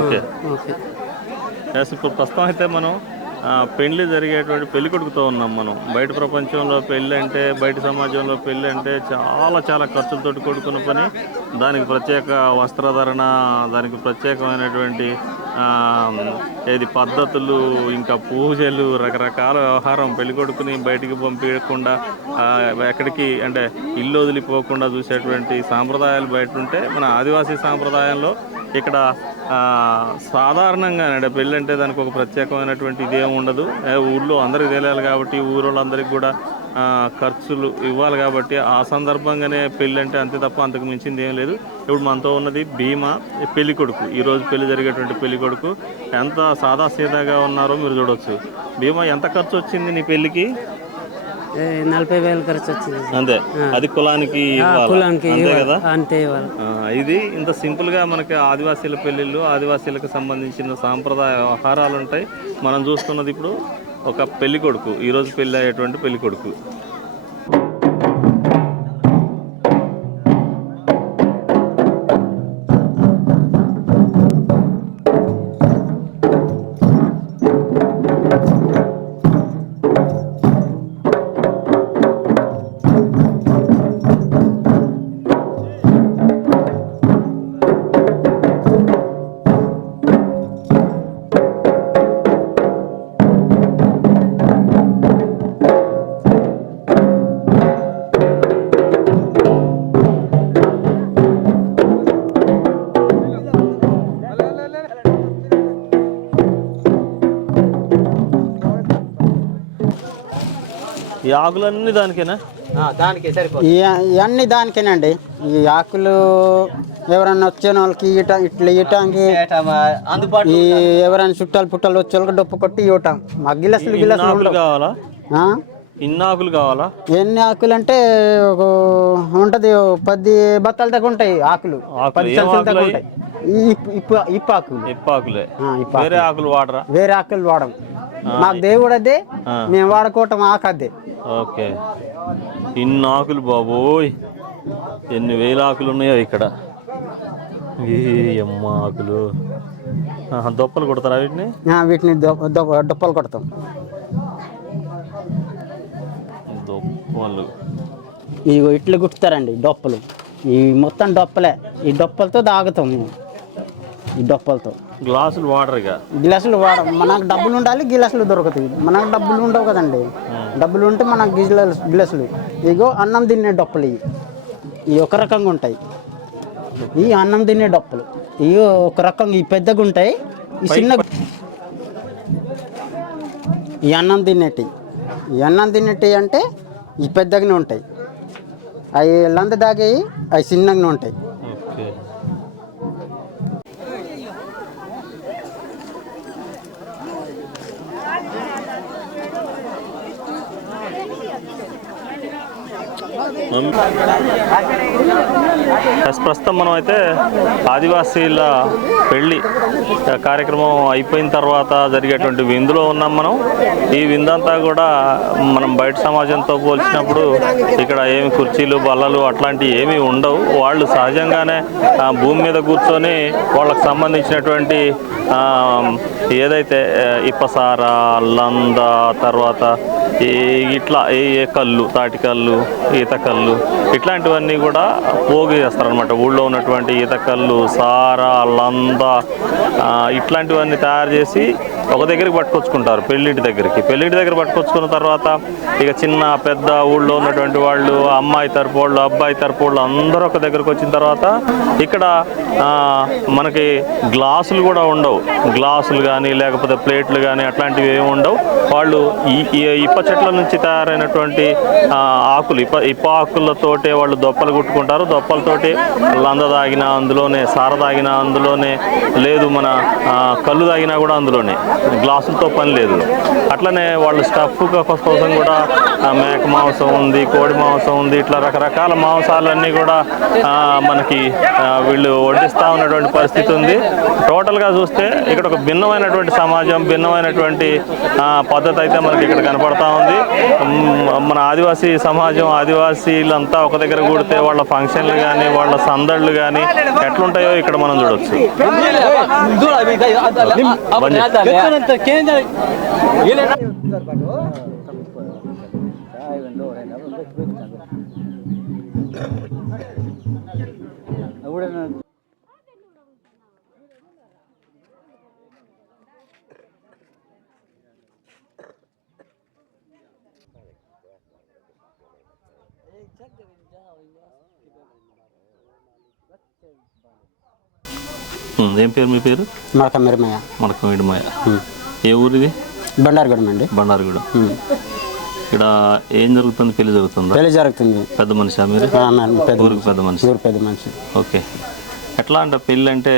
Okay okay. ఇప్పుడు ప్రస్తుతం అయితే మనం పెళ్లి జరిగేటువంటి పెళ్లి కొడుకుతో ఉన్నాం మనం. బయట ప్రపంచంలో పెళ్ళి అంటే, బయట సమాజంలో పెళ్ళి అంటే చాలా చాలా ఖర్చులతోటి కూడుకున్న పని. దానికి ప్రత్యేక వస్త్రధరణ, దానికి ప్రత్యేకమైనటువంటి ఏది పద్ధతులు, ఇంకా పూజలు, రకరకాల వ్యవహారం. పెళ్లి కొడుకుని బయటికి పంపించకుండా, ఎక్కడికి అంటే ఇల్లు వదిలిపోకుండా చూసేటువంటి సాంప్రదాయాలు బయట ఉంటే, మన ఆదివాసీ సాంప్రదాయంలో ఇక్కడ సాధారణంగా అంటే పెళ్ళి అంటే దానికి ఒక ప్రత్యేకమైనటువంటి ఇదేం ఉండదు. ఊళ్ళో అందరికి తెలియాలి కాబట్టి, ఊరోళ్ళందరికీ కూడా ఖర్చులు ఇవ్వాలి కాబట్టి, ఆ సందర్భంగానే పెళ్ళి అంటే అంతే తప్ప అంతకు మించింది ఏం లేదు. ఇప్పుడు మనతో ఉన్నది భీమా, పెళ్లి కొడుకు. ఈరోజు పెళ్లి జరిగేటువంటి పెళ్లి కొడుకు. ఎంత సాదాసీదాగా ఉన్నారో మీరు చూడవచ్చు. భీమా, ఎంత ఖర్చు వచ్చింది నీ పెళ్ళికి? 40,000 ఖర్చు వచ్చింది అంతే. అది కులానికి అంతే కదా. అంతే. ఇది ఇంత సింపుల్ గా మనకి ఆదివాసీల పెళ్లిళ్ళు, ఆదివాసీలకు సంబంధించిన సాంప్రదాయ వ్యవహారాలు ఉంటాయి. మనం చూస్తున్నది ఇప్పుడు ఒక పెళ్లి కొడుకు, ఈరోజు పెళ్లి అయ్యేటువంటి పెళ్లి కొడుకు. ఈ ఆకులన్నీ దానికేనా? ఇవన్నీ దానికేనండి. ఈ ఆకులు ఎవరన్నా వచ్చిన వాళ్ళకి ఇట్లా ఇవ్వటానికి, ఈ ఎవరైనా చుట్టాలు పుట్టాలు వచ్చే వాళ్ళకి డొప్పు కొట్టి ఇవ్వటం. మా గిలసులు కావాలా? ఇన్ని ఆకులు కావాలా? ఎన్ని ఆకులు అంటే ఉంటది 10 బత్తాల దాకా ఉంటాయి ఆకులు. 10 సంచుల దాకా ఉంటాయి. ఇప్పాకులే. వేరే ఆకులు వాడరా? వేరే ఆకులు వాడం. మాకు దేవుడు అదే, మేము వాడుకోవటం ఆకు అదే. ఓకే. ఇన్ని ఆకులు బాబోయ్, ఎన్ని వేల ఆకులు ఉన్నాయో ఇక్కడ. ఈ అమ్మ ఆకులు. దొప్పలు కొడతారా వీటిని? వీటిని దొప్పలు కొడతాం. దొప్పలు ఇగో ఇట్లు కుట్టుతారండి డొప్పలు. ఈ మొత్తం డొప్పలే. ఈ డొప్పలతో తాగుతాం మేము. ఈ డొప్పలతో గ్లాసులు వాడరుగా? గిలాసులు వాడం. మనకు డబ్బులు ఉండాలి, గిలాసులు దొరుకుతాయి. మనకు డబ్బులు ఉండవు కదండి. డబ్బులు ఉంటే మనకు గిలాసులు. ఇగో అన్నం తినే డొప్పలు. ఇవి ఒక రకంగా ఉంటాయి. ఈ అన్నం తినే డొప్పలు ఇవి ఒక రకంగా, ఈ పెద్దగా ఉంటాయి. ఈ చిన్న ఈ అన్నం తినేటి అంటే ఈ పెద్దగానే ఉంటాయి. అవి లంద దాగేవి, అవి చిన్నగానే ఉంటాయి. ప్రస్తుతం మనం అయితే ఆదివాసీల పెళ్ళి కార్యక్రమం అయిపోయిన తర్వాత జరిగేటువంటి విందులో ఉన్నాం మనం. ఈ విందంతా కూడా మనం బయట సమాజంతో పోల్చినప్పుడు ఇక్కడ ఏమి కుర్చీలు, బల్లలు అట్లాంటివి ఏమీ ఉండవు. వాళ్ళు సహజంగానే భూమి మీద కూర్చొని వాళ్ళకు సంబంధించినటువంటి ఏదైతే ఇప్పసార, లంద, తర్వాత ఇట్లా కళ్ళు, తాటికల్లు, ఈతకల్లు ఇట్లాంటివన్నీ కూడా పోగు చేస్తారనమాట. ఊళ్ళో ఉన్నటువంటి ఈతకల్లు, సార, లంద ఇట్లాంటివన్నీ తయారు చేసి ఒక దగ్గరికి పట్టుకొచ్చుకుంటారు, పెళ్ళింటి దగ్గర పట్టుకొచ్చుకున్న తర్వాత ఇక చిన్న పెద్ద ఊళ్ళో ఉన్నటువంటి వాళ్ళు, అమ్మాయి తరపు వాళ్ళు, అబ్బాయి తరపు వాళ్ళు అందరూ ఒక దగ్గరకు వచ్చిన తర్వాత ఇక్కడ మనకి గ్లాసులు కూడా ఉండవు. గ్లాసులు కానీ లేకపోతే ప్లేట్లు కానీ అట్లాంటివి ఏమి ఉండవు. వాళ్ళు ఇప్ప చెట్ల నుంచి తయారైనటువంటి ఆకులు, ఇప్ప ఆకులతోటే వాళ్ళు దొప్పలు కుట్టుకుంటారు. దొప్పలతోటి లంద తాగినా అందులోనే, సార తాగినా అందులోనే, లేదు మన కళ్ళు తాగినా కూడా అందులోనే. గ్లాసులతో పని లేదు. అట్లనే వాళ్ళు స్టఫ్ కోసం కూడా మేక మాంసం ఉంది, కోడి మాంసం ఉంది, ఇట్లా రకరకాల మాంసాలన్నీ కూడా మనకి వీళ్ళు వడ్డిస్తూ ఉన్నటువంటి పరిస్థితి ఉంది. టోటల్గా చూస్తే ఇక్కడ ఒక భిన్నమైనటువంటి సమాజం, భిన్నమైనటువంటి పద్ధతి అయితే మనకి ఇక్కడ కనపడతా ఉంది. మన ఆదివాసీ సమాజం, ఆదివాసీలంతా ఒక దగ్గర కూడితే వాళ్ళ ఫంక్షన్లు కానీ వాళ్ళ సందళ్ళు కానీ ఎట్లుంటాయో ఇక్కడ మనం చూడొచ్చు. ఏం పేరు మీ పేరు? మడకమిరమయ్య. మడకమిరమయ్య. ఏ ఊరిది? బండారుగూడెం అండి. బండారుగూడెం. ఇక్కడ ఏం జరుగుతుంది? పెళ్లి జరుగుతుందా? పెళ్లి జరుగుతుంది. పెద్ద మనిషి మీరు? ఊరికి పెద్ద మనిషి. ఊరు పెద్ద మనిషి. ఓకే. ఎట్లా అంటే పెళ్ళి అంటే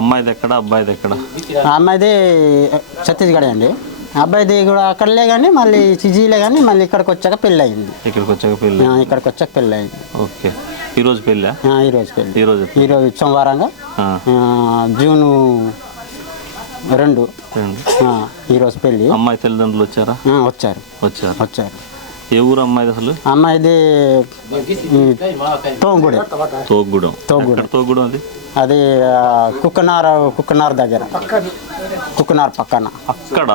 అమ్మాయిది ఎక్కడ, అబ్బాయిది ఎక్కడ? అమ్మాయిది ఛత్తీస్గఢ్ అండి, అబ్బాయిది కూడా అక్కడలే కానీ మళ్ళీ చిజీలే కానీ మళ్ళీ ఇక్కడికి వచ్చాక పెళ్ళి అయింది. ఇక్కడికి వచ్చాక పెళ్ళి? ఇక్కడికి వచ్చాక పెళ్ళి అయింది. ఓకే. ఈరోజు పెళ్ళా? ఈరోజు పెళ్ళి. ఈరోజు సోమవారంగా జూన్ 2 ఈరోజు పెళ్ళి. అమ్మాయి తల్లిదండ్రులు వచ్చారా? వచ్చారు. ఏ ఊరు అమ్మాయిది అసలు? అమ్మాయిది తోగూడెం. అది అది కుక్కనార్ దగ్గర, కుక్కనార్ పక్కన. అక్కడ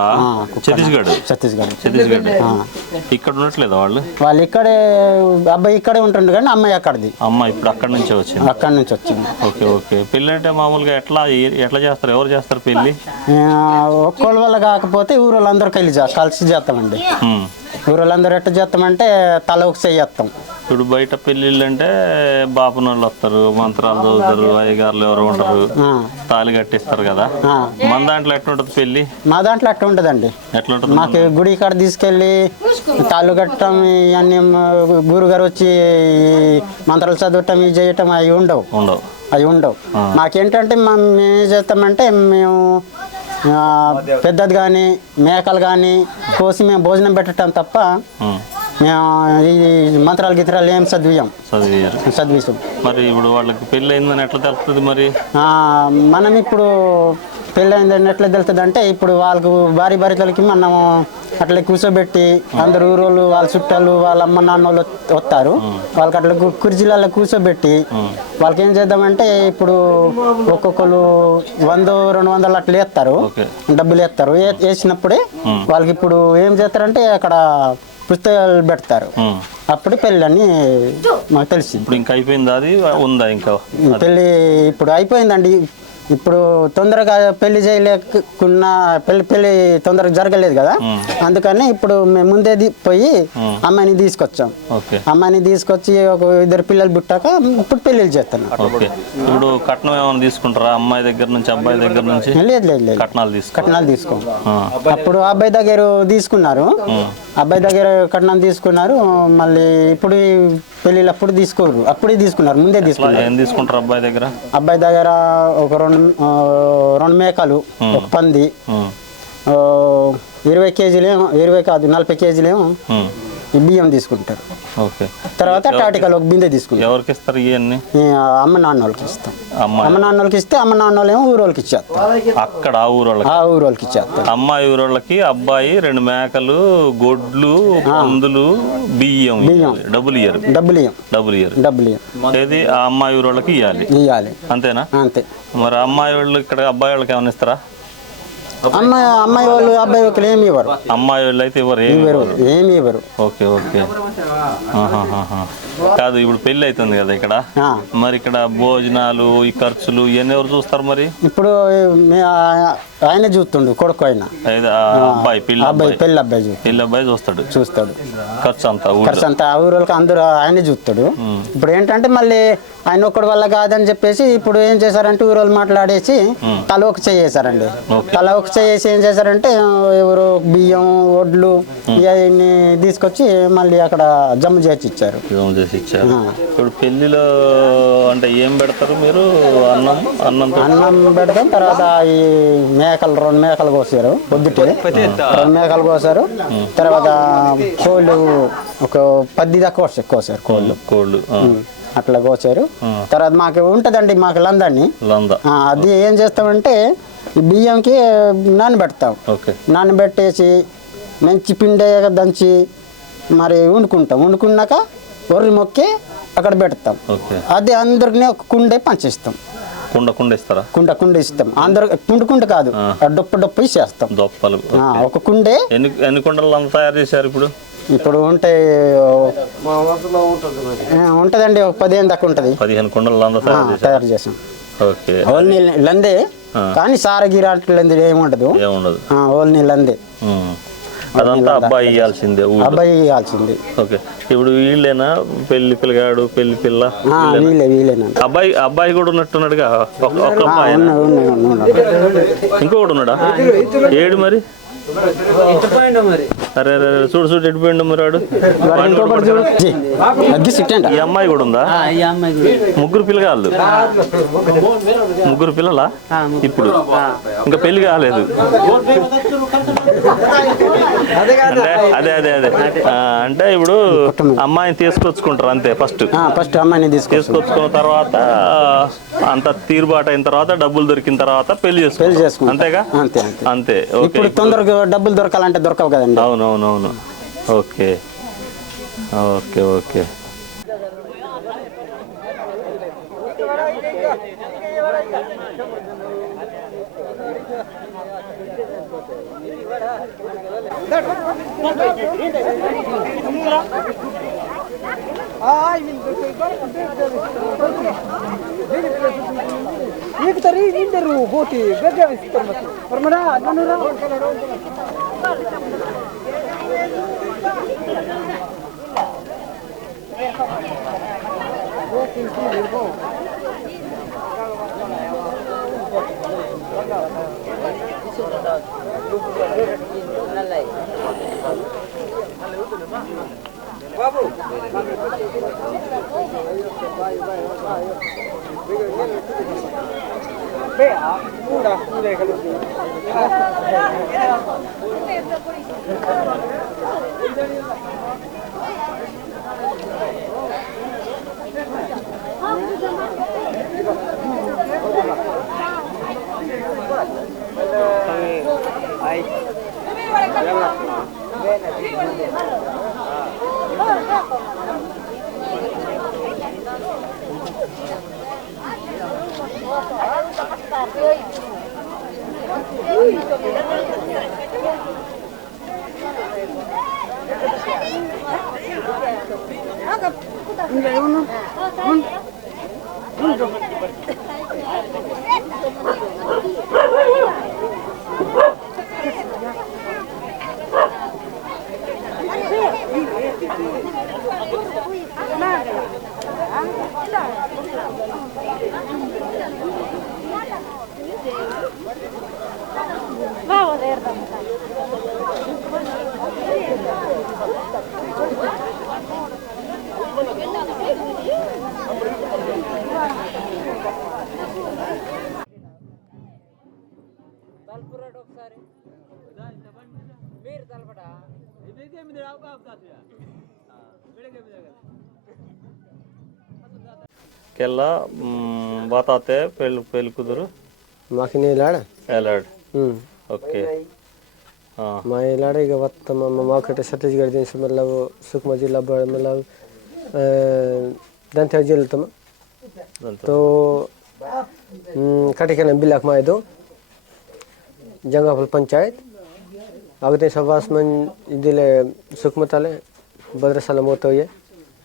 ఛత్తీస్గఢ్. ఇక్కడ ఉండట్లేదా వాళ్ళు? ఇక్కడే, అబ్బాయి ఇక్కడే ఉంటుండే కానీ అమ్మాయి అక్కడిది. అమ్మాయి ఇప్పుడు అక్కడి నుంచి వచ్చింది. ఓకే. పెళ్ళి అంటే మామూలుగా ఎట్లా చేస్తారు? ఎవరు చేస్తారు పెళ్ళి? ఒక్కళ్ళ వల్ల కాకపోతే ఊరు వాళ్ళందరూ కలిసి చేస్తామండి. ఊరు వాళ్ళందరూ ఎట్లా చేస్తామంటే తల ఒక చెయ్యేస్తాం. ఇప్పుడు బయట పెళ్ళిళ్ళు అంటే బాపనోళ్ళు వస్తారు, మంత్రాలు చదువుతారు, అయ్యగారులు ఎవరు ఉంటారు, తాళి కట్టిస్తారు కదా. మన దాంట్లో ఎట్లుంటది పెళ్ళి? మా దాంట్లో అట్లా ఉంటదండి. ఎట్లుంటది? మాకు గుడి కాడ తీసుకెళ్ళి తాళ్ళు కట్టడం, ఇవన్నీ గురుగారు వచ్చి మంత్రాలు చదవటం, ఇవి చేయటం అవి ఉండవు. మాకేంటంటే మేము ఏం చేస్తామంటే మేము పెద్దది కానీ మేకలు కానీ కోసి మేము భోజనం పెట్టడం తప్ప మేము ఈ మంత్రాలు గిత్రాలు ఏం చదివాం. మరి ఇప్పుడు వాళ్ళకి పెళ్ళి అయిందని ఎట్లా తెలుస్తుంది? మరి మనం ఇప్పుడు పెళ్ళి అయిందని ఎట్లా తెలుస్తుంది అంటే ఇప్పుడు వాళ్ళకు భార్యతలకి మనం అట్లా కూర్చోబెట్టి అందరు ఊరోళ్ళు, వాళ్ళ చుట్టాలు, వాళ్ళ అమ్మ నాన్న వాళ్ళు వస్తారు. వాళ్ళకి అట్లా కుర్చీలలో కూర్చోబెట్టి వాళ్ళకి ఏం చేద్దామంటే ఇప్పుడు ఒక్కొక్కరు 100-200 అట్లా వేస్తారు, డబ్బులు వేస్తారు. వేసినప్పుడే వాళ్ళకి ఇప్పుడు ఏం చేస్తారంటే అక్కడ పుస్తకాలు పెడతారు. అప్పుడు పెళ్ళి అని మాకు తెలిసి. ఇప్పుడు ఇంకా అయిపోయిందా? అది ఉందా ఇంకా? పెళ్ళి ఇప్పుడు అయిపోయిందండి. ఇప్పుడు తొందరగా పెళ్లి చేయలేకున్నా పెళ్లి తొందరగా జరగలేదు కదా, అందుకని ఇప్పుడు మేము ముందే పోయి అమ్మాయిని తీసుకొచ్చాం. అమ్మాయిని తీసుకొచ్చి ఒక 2 పిల్లలు పుట్టాక ఇప్పుడు పెళ్లిళ్ళు చేస్తున్నాం. ఇప్పుడు కట్నం ఏమైనా తీసుకుంటారా అమ్మాయి దగ్గర నుంచి, అబ్బాయి దగ్గర నుంచి? లేదు, కట్నాలు తీసుకో. అప్పుడు అబ్బాయి దగ్గర తీసుకున్నారు, కట్నం తీసుకున్నారు. మళ్ళీ ఇప్పుడు పెళ్ళిళ్ళు అప్పుడు తీసుకోరు, అప్పుడే తీసుకున్నారు, ముందే తీసుకున్నారు. ఏం తీసుకుంటారు అబ్బాయి దగ్గర? అబ్బాయి దగ్గర ఒక 2 మేకలు, ఒక పంది, 20 కేజీలేమో, 20 కాదు 40 కేజీలేమో బియ్యం తీసుకుంటారు. తర్వాత టాటికల్ ఒక బిందె తీసుకుంటారు. ఎవరికి ఇస్తారు ఇవన్నీ? అమ్మ నాన్న వాళ్ళకి ఇస్తాం. అమ్మ నాన్న వాళ్ళకి ఇస్తే అమ్మ నాన్న వాళ్ళు ఏమో ఊరోళ్ళకి ఇచ్చేస్తారు. అక్కడ ఆ ఊరోళ్ళకి ఇచ్చేస్తారు. అమ్మాయి ఊరోళ్ళకి అబ్బాయి 2 మేకలు, గొడ్లు, పందులు, బియ్యం డబ్బులు ఇయ్యరు. ఏది ఆ అమ్మాయి ఊరోళ్ళకి ఇవ్వాలి. అంతేనా? అంతే. మరి అమ్మాయి వాళ్ళు ఇక్కడ అబ్బాయి వాళ్ళకి ఏమైనా ఇస్తారా? అమ్మాయి వాళ్ళు అబ్బాయి వాళ్ళు ఏమి ఇవ్వరు. అమ్మాయి వాళ్ళు అయితే ఏమి ఇవ్వరు. ఓకే. కాదు, ఇప్పుడు పెళ్లి అవుతుంది కదా ఇక్కడ, మరి ఇక్కడ భోజనాలు, ఈ ఖర్చులు ఇవన్నీ ఎవరు చూస్తారు? మరి ఇప్పుడు ఆయన చూస్తుండు, కొడుకు ఆయన పెళ్లి అబ్బాయి చూస్తాడు. ఖర్చు అంతా ఊరోళ్ళకి అందరూ ఆయన చూస్తాడు. ఇప్పుడు ఏంటంటే మళ్ళీ ఆయన ఒక్కడి వల్ల కాదని చెప్పేసి ఇప్పుడు ఏం చేశారంటే ఊరోళ్ళు మాట్లాడేసి తల ఒక చేసారండి. తల ఒక చేసి ఏం చేశారంటే ఎవరు బియ్యం వడ్లు ఇవన్నీ తీసుకొచ్చి మళ్ళీ అక్కడ జమ చేసి ఇచ్చారు. ఇప్పుడు పెళ్లిలో అంటే ఏం పెడతారు మీరు? అన్నం పెడతాం. తర్వాత ఈ మేకలు 2 మేకలు కోసారు, పొద్దుటే 2 మేకలు కోసారు. తర్వాత కోళ్ళు ఒక 10 దాకా కోసారు కోళ్ళు అట్లా కోసారు. తర్వాత మాకు ఉంటదండి, మాకు లందాన్ని అది ఏం చేస్తామంటే ఈ బియ్యంకి నానబెడతాం. నానబెట్టేసి మంచి పిండి దంచి మరి వండుకున్నాక ఒర్రి మొక్కి అక్కడ పెడతాం. అది అందరికి ఒక కుండే పంచిస్తాం. కుండ ఇస్తాం అందరు. కుండ కాదు, డొప్పు ఇచ్చేస్తాం. ఒక కుండే. ఎన్ని కుండలు తయారు చేశారు ఇప్పుడు? ఇప్పుడు ఉంటదండి, ఒక 15 దాకా ఉంటది. 15 కుండలు తయారు చేసాం. ఓన్లీ లందే, కానీ సారగిరి లంది ఏముండదు. ఓన్లీ లందే. అదంతా అబ్బాయి ఇవ్వాల్సిందే. ఓకే. ఇప్పుడు వీళ్ళేనా పెళ్లి పిల్లగాడు పెళ్లి పిల్ల? వీళ్ళేనా. అబ్బాయి కూడా ఉన్నట్టున్నాడుగా. ఇంకొకటి ఉన్నాడా? ఏడు మరి. అరే చూడు ఎడిపోయిండు మరి వాడు. ఈ అమ్మాయి కూడా ఉందా? ముగ్గురు పిల్లగాళ్ళు. ముగ్గురు పిల్లలా ఇప్పుడు? ఇంకా పెళ్లి కాలేదు. అదే అంటే ఇప్పుడు అమ్మాయిని తీసుకొచ్చుకుంటారు అంతే. ఫస్ట్ అమ్మాయిని తీసుకొచ్చుకున్న తర్వాత అంత తీరుబాటు అయిన తర్వాత డబ్బులు దొరికిన తర్వాత పెళ్లి చేసుకుంటారు అంతేగా? అంతే. ఇప్పుడు తొందరగా డబ్బులు దొరకాలంటే దొరకవు కదండి. అవునవునవును. Okay. Kella batate pel kuduru. Makine lada. Elad. Okay. मैं लड़ाई का वक्त माँ खटे छत्तीसगढ़ दिन से मतलब सुकमा जिला बड़ मतलब दंतेवाड़ा जिला तम तो खटे के नाम बिलाक माय दो जंगाफल पंचायत आगते सवास में इधले सुकमा ताले बद्रसाला मोतो ये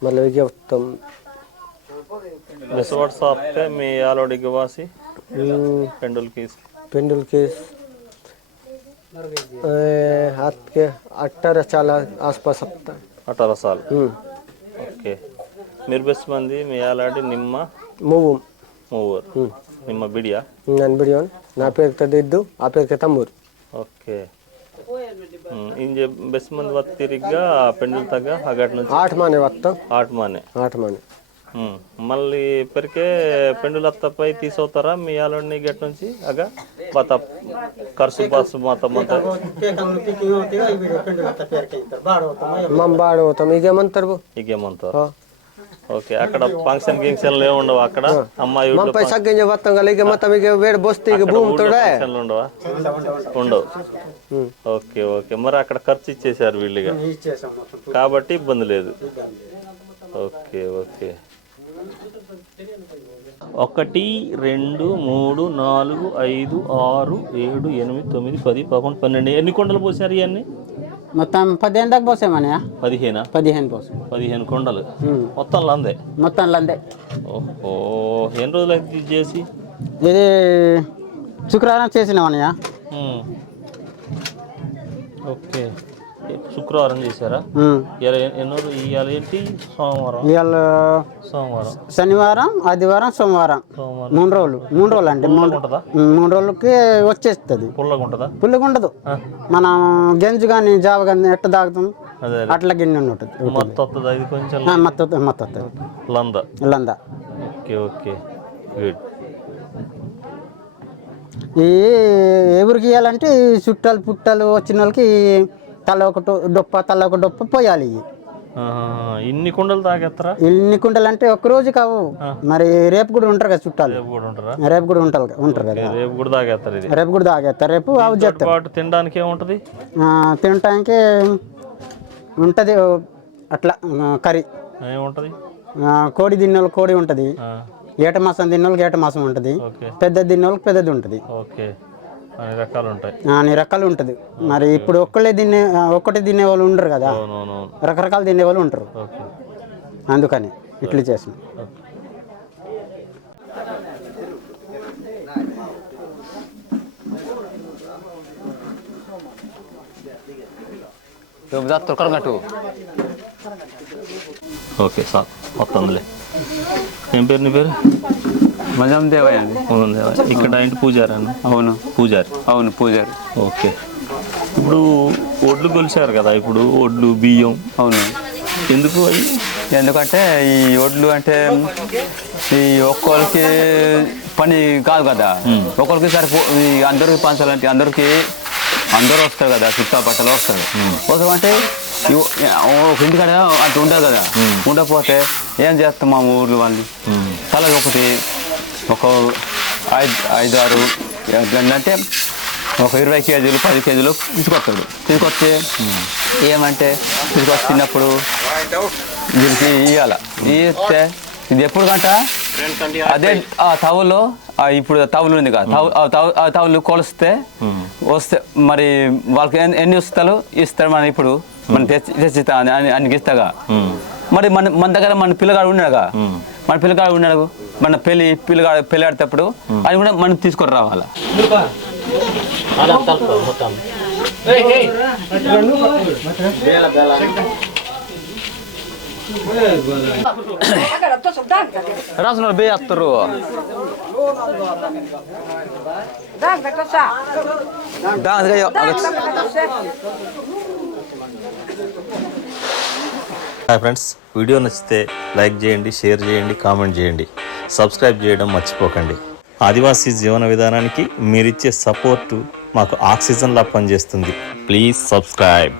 मतलब ये तम रिसोर्ट साफ्ते में यालोड़ी गवासी पेंडुल केस हाथ के 18 साल आसपास 18 साल ओके మీరు బెస్ట్ మంది మీ యాలాడి నిమ్మ ಮೂವು ಮೂವರು ನಿಮ್ಮ ಬಿಡಿಯಾ? ನಾನು ಬಿಡಿಯೋನು. నా పేరు తదిద్దు, ఆ పేరుకి తమ్మూరు. ఓకే. ఇంజే బెస్ మంది వత్త తిరిగ్గా పెండులు తగ్గ అగట్ నుంచి 8 మానే వస్తాం. 8 మానే. మళ్ళీ పెరికే పెండులు అత్తపై తీసవుతారా మీ ఆలోని గెట్ నుంచి అగ బత ఖర్చు బాసు మొత్తం బాడవుతాం. ఇగేమంటారు? ఇగేమంటారు. ఓకే. అక్కడ ఫంక్షన్ గిక్షన్ ఉండవు అక్కడ అమ్మాయి సగ్గ వస్తాం కదా. ఇక మొత్తం ఇక వేడి బొస్తే ఇక భూమితోడే ఉండవా? ఉండవు. Okay okay. మరి అక్కడ ఖర్చు ఇచ్చేసారు వీళ్ళుగా కాబట్టి ఇబ్బంది లేదు. Okay okay. 1 2 3 4 5 6 7 8 9 10 11 12 ఎన్ని కొండలు పోసారు ఇవన్నీ? మొత్తం 15 దాకా పోసామన్నయ్య. 15 పోసాం. 15 కొండలు మొత్తం లందే? మొత్తం లందే. ఓహో. ఎన్ని రోజులు అయింది చేసి? ఇది శుక్రవారం చేసినామన్నయ్య. ఓకే. శుక్రవారం చేశారా? ఇవాళ ఏంటి? సోమవారం. ఇవాళ సోమవారం, శనివారం, ఆదివారం, సోమవారం 3 రోజులు. 3 రోజులు అంటే 3 రోజులకి వచ్చేస్తుంది. పుల్లగా ఉంటుందా? పుల్లగా ఉండదు. మనం గెంజు కానీ జావ కానీ ఎట్ట తాగుతాం అట్లా గిన్నె ఉంటుంది. మొత్తం ఇది కొంచెం మొత్తం లంద. Okay okay. గుడ్. ఈ ఎవరికి ఇవ్వాలంటే చుట్టాలు పుట్టాలు వచ్చిన వాళ్ళకి తల ఒక డొప్ప పోయాలి. ఇన్ని కుండలు తాగేస్తారా? ఇన్ని కుండలు అంటే ఒక్క రోజు కావు. మరి రేపు కూడా ఉంటారు కదా చుట్టాలు. రేపు కూడా ఉంటారు కదా. రేపు కూడా తాగేస్తారు. రేపు కూడా తాగేస్తారు. రేపు అవి చేస్తారు. తినడానికి ఏముంటది? తినటానికి ఉంటుంది అట్లా కర్రీ ఏముంటది. కోడి తిన్నోళ్ళకి కోడి ఉంటుంది. ఏట మాసం తిన్నోళ్ళకి ఏట మాసం ఉంటుంది. పెద్దది తిన్నోళ్ళకి పెద్దది ఉంటుంది. అన్ని రకాలు ఉంటాయి. అన్ని రకాలు ఉంటుంది. మరి ఇప్పుడు ఒక్కటి తినే వాళ్ళు ఉండరు కదా. రకరకాలు తినే వాళ్ళు ఉంటారు. అందుకని ఇట్లా చేసిన. ఓకే సార్ వస్తుందిలే. ఏం పేరు నీ పేరు? మజాం దేవయ్య అండి. ఇక్కడ ఏంటి పూజారి అన్న? అవును పూజారి. అవును పూజారి. ఓకే. ఇప్పుడు ఒడ్లు కొలిచారు కదా, ఇప్పుడు ఒడ్లు బియ్యం. అవును. ఎందుకు అవి? ఎందుకంటే ఈ ఒడ్లు అంటే ఈ ఒక్కొక్కరికి పని కాదు కదా. ఒక్కొక్కరికి ఈ అందరికి పంచాలంటే అందరూ వస్తారు కదా, చుట్టాపట్టలు వస్తారు. కోసం అంటే ఒక ఇంటికాడ అట్లా ఉండదు కదా. ఉండకపోతే ఏం చేస్తాం మా ఊర్లో వాళ్ళు తలకి ఒక 5-6 అంటే ఒక 20 కేజీలు 10 కేజీలు తీసుకొస్తాడు. తీసుకొస్తే ఏమంటే తీసుకొచ్చి తిన్నప్పుడు దీనికి ఇవ్వాలి. ఇస్తే ఇది ఎప్పుడు గంట అదే ఆ తవులో ఇప్పుడు తవులు ఉంది కదా, ఆ తవులు కొలిస్తే వస్తే మరి వాళ్ళకి ఎన్ని ఇస్తారు మనం ఇప్పుడు మనం తెచ్చిస్తా అని ఇస్తాగా. మరి మన దగ్గర మన పిల్లగాడు ఉన్నాడుగా, మన పెళ్ళి ఆడేటప్పుడు అది కూడా మనం తీసుకొని రావాలా. రాసున్నారు బే వస్తారు. హాయ్ ఫ్రెండ్స్, వీడియో నచ్చితే లైక్ చేయండి, షేర్ చేయండి, కామెంట్ చేయండి, సబ్స్క్రైబ్ చేయడం మర్చిపోకండి. ఆదివాసీ జీవన విధానానికి మీరిచ్చే సపోర్టు మాకు ఆక్సిజన్లా పనిచేస్తుంది. Please subscribe.